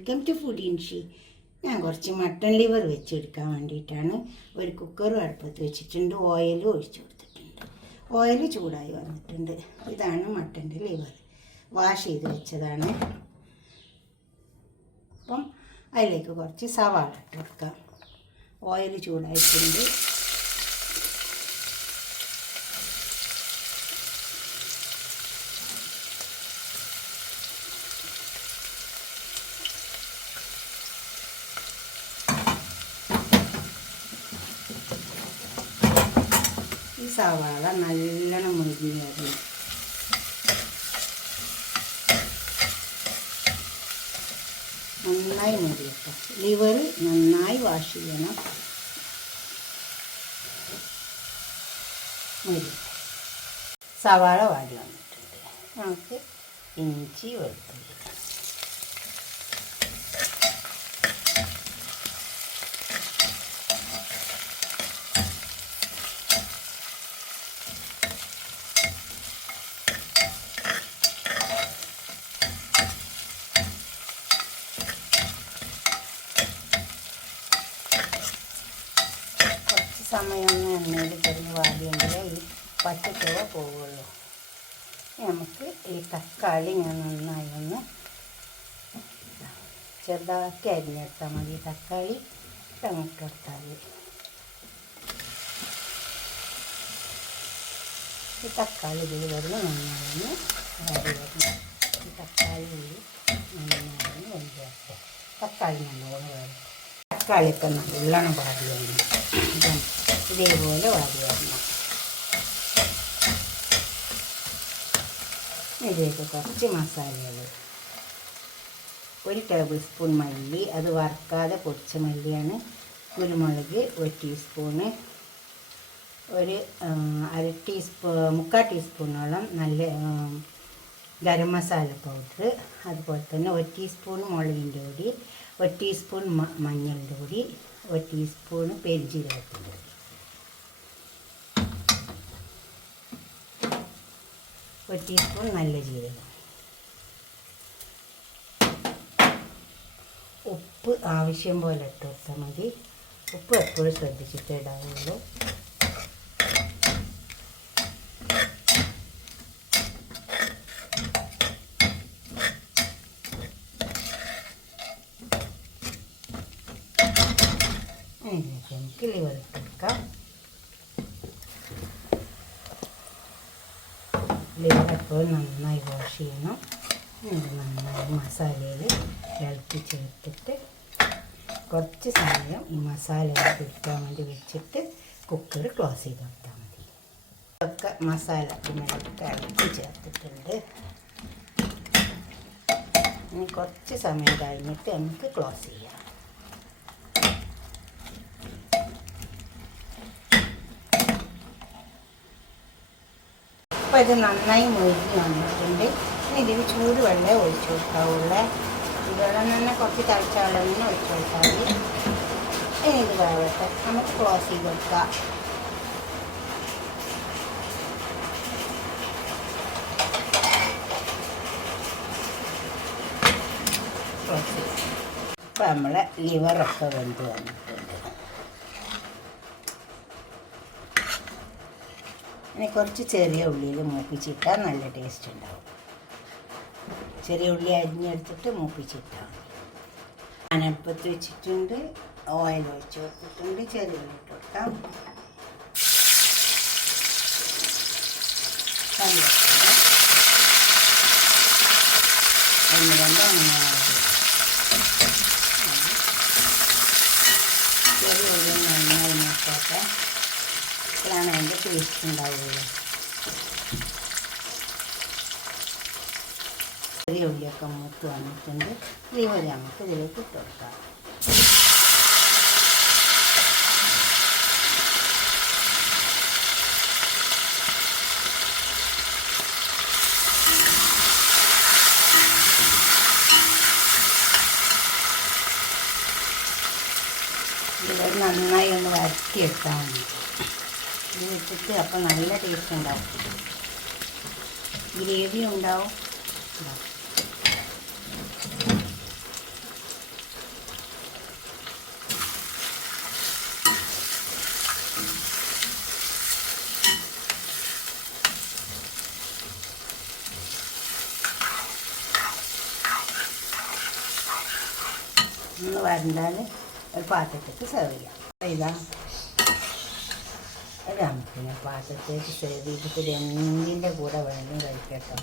Welcome to food ഇൻഷി. ഞാൻ കുറച്ച് mutton liver വെച്ചെടുക്കാൻ വേണ്ടിയിട്ടാണ് ഒരു കുക്കറും അടുപ്പത്ത് വെച്ചിട്ടുണ്ട്. ഓയിലും ഒഴിച്ചു കൊടുത്തിട്ടുണ്ട്. ഓയിൽ ചൂടായി വന്നിട്ടുണ്ട്. ഇതാണ് മട്ടൻ്റെ ലിവർ, വാഷ് ചെയ്ത് വെച്ചതാണ്. അപ്പം അതിലേക്ക് കുറച്ച് സവാള ഇട്ട് കൊടുക്കാം. ഓയിൽ ചൂടായിട്ടുണ്ട്. ഈ സവാള നല്ലോണം മുരിഞ്ഞ് വരണം. നന്നായി മുരിയട്ടെ. ലിവർ നന്നായി വാഷ് ചെയ്യണം. മുരിയട്ടെ. സവാള വാടി വന്നിട്ടുണ്ട്. നമുക്ക് ഇഞ്ചി വെളുത്തുള്ളി സമയമൊന്നും എണ്ണയിൽ കിടന്ന് വാടിയെങ്കിലേ ഈ പച്ചച്ചുവ പോവുള്ളൂ. നമുക്ക് ഈ തക്കാളി ഞാൻ നന്നായി ഒന്ന് ചെറുതാക്കി അരിഞ്ഞെടുത്താൽ മതി. തക്കാളി അങ്ങോട്ട് എടുത്താൽ ഈ തക്കാളി ഇതിൽ വരുന്ന നന്നായി വാടി വരണം. ഈ തക്കാളി നന്നായി വലുതാക്കുക. തക്കാളി നല്ലോണം വേണം. തക്കാളിയൊക്കെ നല്ലോണം വാടി വരണം. ഇതേപോലെ വാടി വരണം. ഇതിലേക്ക് കുറച്ച് മസാലകൾ. 1 ടേബിൾ സ്പൂൺ മല്ലി, അത് വറുക്കാതെ പൊടിച്ച മല്ലിയാണ്. കുരുമുളക് 1 ടീസ്പൂണ്, ഒരു 3/4 ടീസ്പൂണോളം നല്ല ഗരം മസാല പൗഡർ, അതുപോലെ തന്നെ 1 ടീസ്പൂൺ മുളകിൻ്റെ പൊടി, 1 ടീസ്പൂൺ മഞ്ഞളിൻ്റെ പൊടി, 1 ടീസ്പൂൺ പെരുംജീരകത്തിൻ്റെ പൊടി, 1 ടീസ്പൂൺ നല്ല ജീരകം. ഉപ്പ് ആവശ്യം പോലെ ഇട്ട് കൊടുത്താൽ മതി. ഉപ്പ് എപ്പോഴും ശ്രദ്ധിച്ചിട്ടേ ഇടാവുള്ളൂ. അതിലേക്ക് നമുക്ക് ലിവർ ഇട്ട് കൊടുക്കാം. ലിവർ എപ്പോഴും നന്നായി വാഷ് ചെയ്യണം. നന്നായി മസാലയിൽ ഇളക്കി ചേർത്തിട്ട് കുറച്ച് സമയം ഈ മസാല പിടിക്കാൻ വേണ്ടി വെച്ചിട്ട് കുക്കർ ക്ലോസ് ചെയ്ത് കൊടുത്താൽ മതി. ഒക്കെ മസാല ഇതിനകത്ത് ഇളക്കി ചേർത്തിട്ടുണ്ട്. ഇനി കുറച്ച് സമയം കഴിഞ്ഞിട്ട് നമുക്ക് ക്ലോസ് ചെയ്യാം. അപ്പോൾ ഇത് നന്നായി മൊരിഞ്ഞ് വന്നിട്ടുണ്ട്. ഇതിൽ ചൂടുവെള്ളം ഒഴിച്ചു കൊടുക്കാവുള്ളൂ. ചൂടുവെള്ളം തന്നെ കുറച്ച് തിളച്ച വെള്ളം തന്നെ ഒഴിച്ചു കൊടുത്താൽ മതി. ഇനി ഇത് വേവട്ടെ. നമുക്ക് ക്ലോസ് ചെയ്ത് കൊടുക്കാം. ക്ലോസ് ചെയ്ത് അപ്പോൾ നമ്മളെ ലിവറൊക്കെ വെന്ത് വന്നിട്ടുണ്ട്. ഇനി കുറച്ച് ചെറിയ ഉള്ളിയിൽ മൂപ്പിച്ചിട്ടാൽ നല്ല ടേസ്റ്റ് ഉണ്ടാവും. ചെറിയ ഉള്ളി അരിഞ്ഞെടുത്തിട്ട് മൂപ്പിച്ചിട്ടാൽ മതി. അനപ്പത്ത് വെച്ചിട്ടുണ്ട്. ഓയിൽ ഒഴിച്ച് കൊടുത്തിട്ടുണ്ട്. ചെറിയ ഉള്ളി ഇട്ട് കൊടുക്കാം. ഒന്ന് രണ്ട് ചെറിയ ഉള്ളി നന്നായി നോക്കാട്ടെ. ഇതാണ് അതിൻ്റെ ടേസ്റ്റ് ഉണ്ടാവുള്ളൂ. ചെറിയ ഉള്ളിയൊക്കെ മൂത്ത് വന്നിട്ടുണ്ട്. ലിവർ നമുക്ക് ഇതിലേക്ക് ഇട്ട് കൊടുക്കാം. ലിവർ നന്നായി ഒന്ന് വരട്ടിയെടുത്താൽ മതി. ഇത് വെച്ചിട്ട് അപ്പം നല്ല ടേസ്റ്റ് ഉണ്ടാവും. ഗ്രേവി ഉണ്ടാവും. ഒന്ന് വരണ്ടാൽ ഒരു പാത്രത്തേക്ക് സെർവ് ചെയ്യാം. ഇതാ ഒരു നമുക്ക് പാത്രത്തേക്ക് സെർവ് ചെയ്തിട്ട് എന്തിൻ്റെ കൂടെ വേണമെങ്കിലും കഴിക്കട്ടോ.